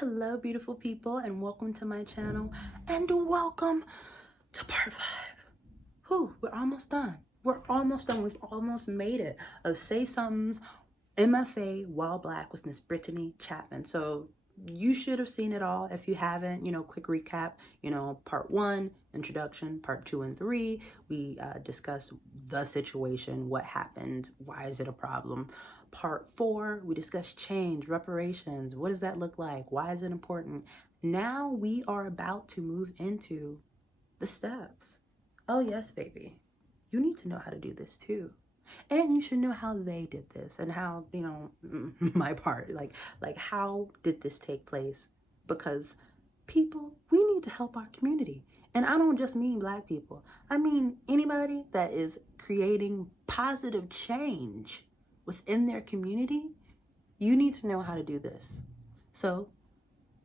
Hello, beautiful people, and welcome to my channel, and welcome to part 5. We're almost done. We're almost done. We've almost made it of Say Something's MFA While Black with Miss Brittaney Chatman. So you should have seen it all. If you haven't, quick recap, part 1, introduction, part 2 and 3, we discussed the situation, what happened, why is it a problem. Part 4, we discussed change, reparations, what does that look like, why is it important. Now we are about to move into the steps. Oh yes, baby, you need to know how to do this too. And you should know how they did this and how, my part, like how did this take place? Because people, we need to help our community. And I don't just mean Black people. I mean anybody that is creating positive change within their community. You need to know how to do this. So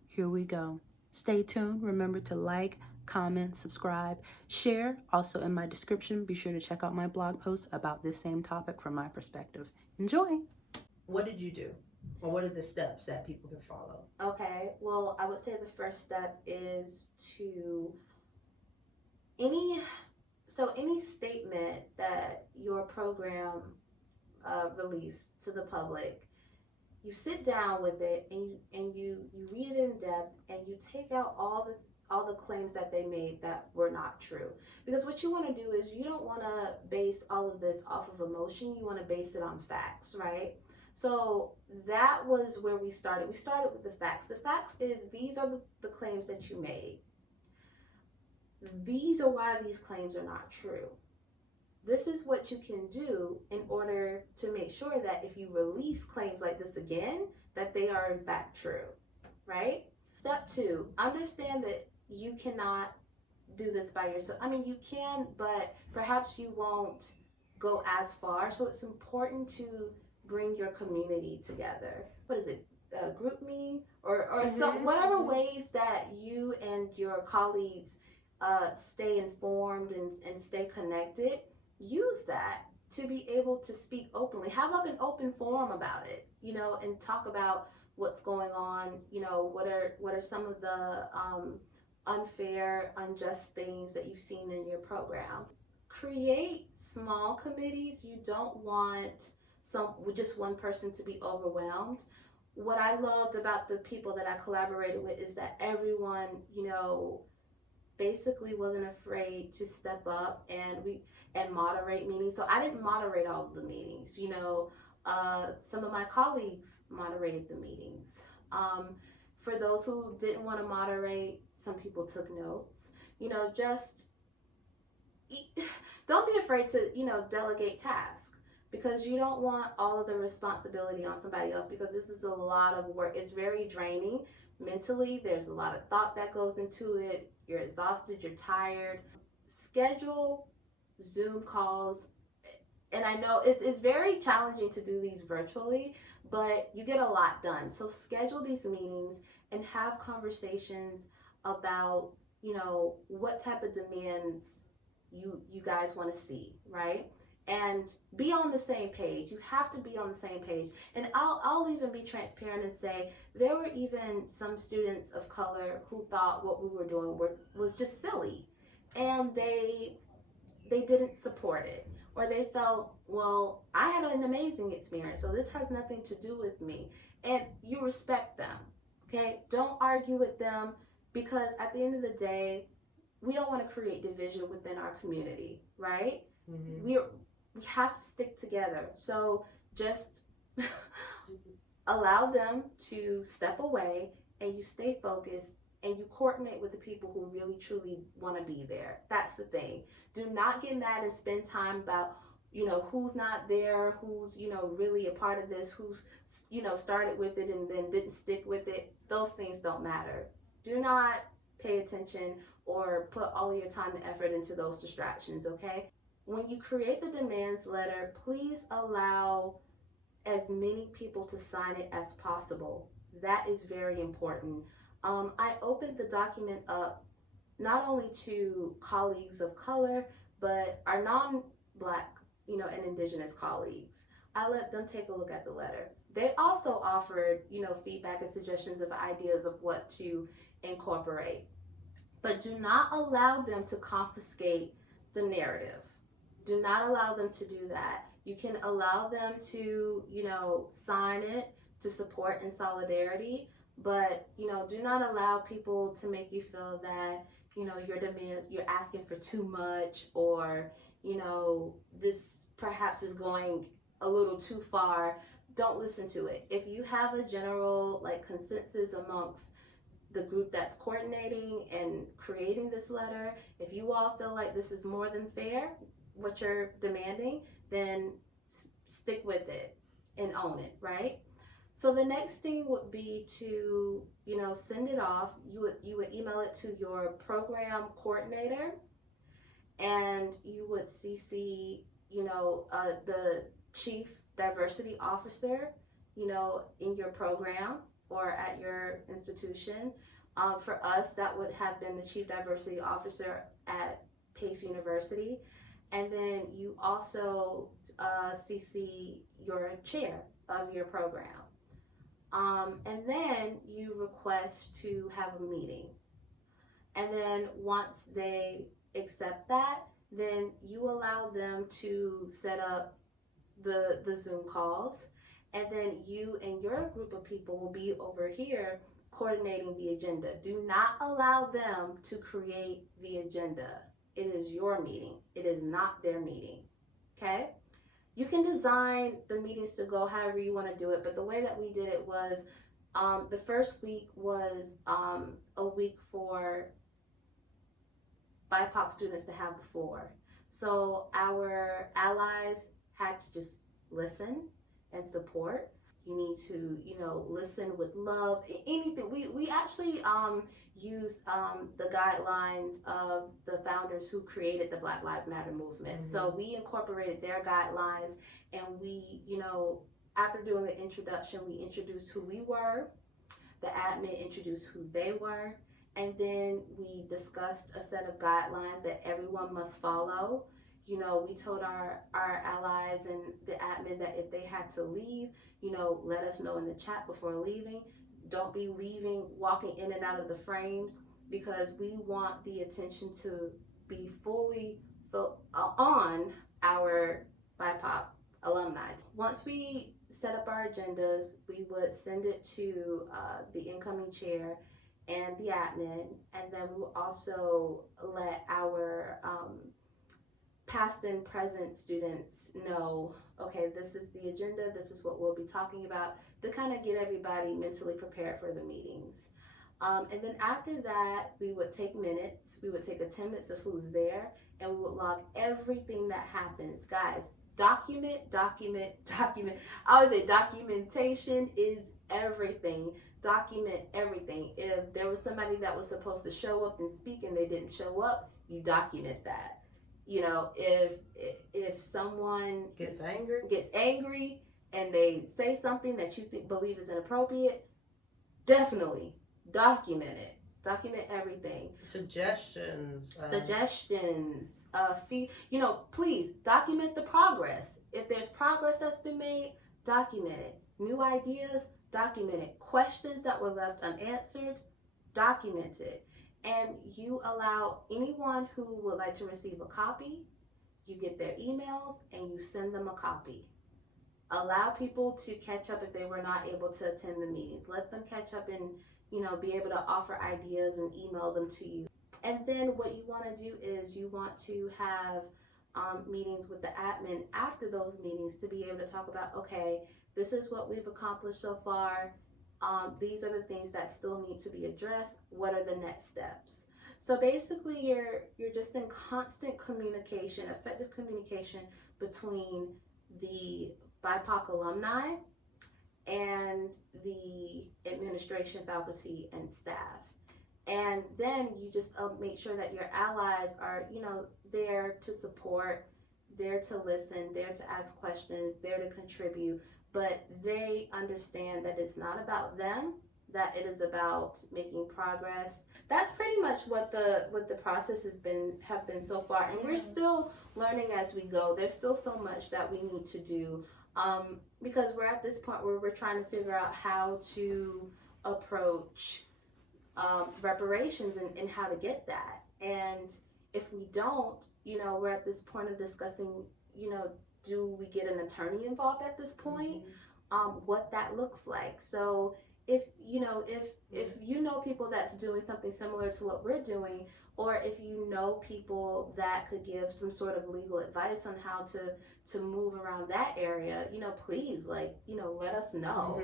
here we go. Stay tuned. Remember to like, comment, subscribe, share. Also in my description, be sure to check out my blog post about this same topic from my perspective. Enjoy. What did you do? Or what are the steps that people can follow? Okay, well, I would say the first step is to any statement that your program released to the public, you sit down with it and you read it in depth and you take out all the claims that they made that were not true. Because what you want to do is you don't want to base all of this off of emotion. You want to base it on facts, right? So that was where we started. We started with the facts. The facts is these are the claims that you made. These are why these claims are not true. This is what you can do in order to make sure that if you release claims like this again, that they are in fact true, right? Step 2, understand that you cannot do this by yourself. I mean, you can, but perhaps you won't go as far. So it's important to bring your community together. What is it? Group me or some whatever ways that you and your colleagues stay informed and stay connected. Use that to be able to speak openly. Have like an open forum about it, and talk about what's going on. What are some of the unfair, unjust things that you've seen in your program. Create small committees. You don't want just one person to be overwhelmed. What I loved about the people that I collaborated with is that everyone, basically wasn't afraid to step up and moderate meetings. So I didn't moderate all of the meetings. Some of my colleagues moderated the meetings. For those who didn't want to moderate, some people took notes. Just don't be afraid to delegate tasks, because you don't want all of the responsibility on somebody else, because this is a lot of work. It's very draining mentally. There's a lot of thought that goes into it. You're exhausted, you're tired. Schedule Zoom calls. And I know it's very challenging to do these virtually, but you get a lot done. So schedule these meetings and have conversations about, what type of demands you guys want to see, right? And be on the same page. You have to be on the same page. And I'll even be transparent and say there were even some students of color who thought what we were doing was just silly, and they didn't support it, or they felt, well, I had an amazing experience, so this has nothing to do with me. And you respect them, okay? Don't argue with them, because at the end of the day, we don't want to create division within our community, right? Mm-hmm. We have to stick together. So just allow them to step away, and you stay focused, and you coordinate with the people who really truly want to be there. That's the thing. Do not get mad and spend time about, who's not there, who's, really a part of this, who's, started with it and then didn't stick with it. Those things don't matter. Do not pay attention or put all of your time and effort into those distractions, okay? When you create the demands letter, please allow as many people to sign it as possible. That is very important. I opened the document up not only to colleagues of color, but our non-Black, and Indigenous colleagues. I let them take a look at the letter. they also offered, feedback and suggestions of ideas of what to incorporate. But do not allow them to confiscate the narrative. Do not allow them to do that. You can allow them to, sign it to support in solidarity, but, do not allow people to make you feel that, your demands, you're asking for too much, or, this perhaps is going a little too far. Don't listen to it. If you have a general consensus amongst the group that's coordinating and creating this letter, if you all feel like this is more than fair, what you're demanding, then stick with it and own it, right? So the next thing would be to, send it off. You would email it to your program coordinator, and you would CC, the chief diversity officer, in your program or at your institution. For us, that would have been the chief diversity officer at Pace University. And then you also CC your chair of your program. And then you request to have a meeting. And then once they accept that, then you allow them to set up the Zoom calls. And then you and your group of people will be over here coordinating the agenda. Do not allow them to create the agenda. It is your meeting. It is not their meeting. Okay? You can design the meetings to go however you want to do it, but the way that we did it was the first week was a week for BIPOC students to have the floor. So our allies had to just listen and support. You need to, listen with love. Anything. We actually used the guidelines of the founders who created the Black Lives Matter movement. Mm-hmm. So we incorporated their guidelines, and we, after doing the introduction, we introduced who we were. The admin introduced who they were. And then we discussed a set of guidelines that everyone must follow. We told our allies and the admin that if they had to leave, let us know in the chat before leaving. Don't be leaving, walking in and out of the frames, because we want the attention to be fully on our BIPOC alumni. Once we set up our agendas, we would send it to the incoming chair and the admin, and then we will also let our past and present students know, okay, this is the agenda, this is what we'll be talking about, to kind of get everybody mentally prepared for the meetings. And then after that, we would take minutes, we would take attendance of who's there, and we would log everything that happens. Guys, document. I always say documentation is everything. Document everything. If there was somebody that was supposed to show up and speak and they didn't show up, you document that. If someone gets angry and they say something that you believe is inappropriate, definitely document it. Document everything. Suggestions. Please document the progress. If there's progress that's been made, document it. New ideas, document it. Questions that were left unanswered, document it. And you allow anyone who would like to receive a copy, you get their emails and you send them a copy. Allow people to catch up if they were not able to attend the meetings. Let them catch up and, be able to offer ideas and email them to you. And then what you want to do is you want to have meetings with the admin after those meetings to be able to talk about, okay, this is what we've accomplished so far. These are the things that still need to be addressed. What are the next steps? So basically, you're just in constant communication, effective communication between the BIPOC alumni and the administration, faculty, and staff. And then you just make sure that your allies are, there to support, there to listen, there to ask questions, there to contribute. But they understand that it's not about them, that it is about making progress. That's pretty much what the process have been so far, and we're still learning as we go. There's still so much that we need to do Because we're at this point where we're trying to figure out how to approach reparations and how to get that. And if we don't, we're at this point of discussing, do we get an attorney involved at this point? What that looks like. So if you know people that's doing something similar to what we're doing, or if you know people that could give some sort of legal advice on how to move around that area, please, let us know.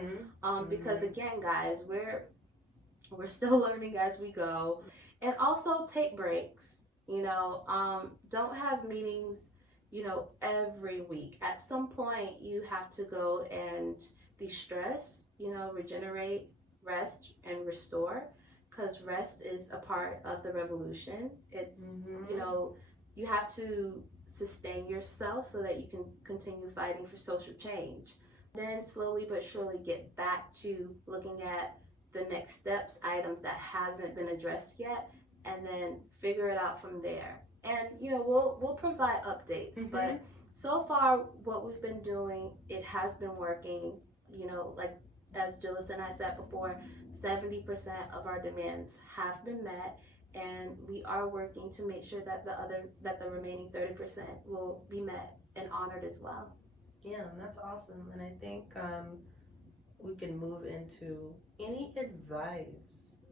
Because again, guys, we're still learning as we go. And also take breaks. Don't have meetings every week. At some point you have to go and de-stress, regenerate, rest, and restore, because rest is a part of the revolution. It's you have to sustain yourself so that you can continue fighting for social change. Then slowly but surely get back to looking at the next steps, items that hasn't been addressed yet, and then figure it out from there. And we'll provide updates, but so far what we've been doing, it has been working. Like as Jalissa and I said before, 70% of our demands have been met, and we are working to make sure that the remaining 30% will be met and honored as well. Yeah, and that's awesome. And I think we can move into any advice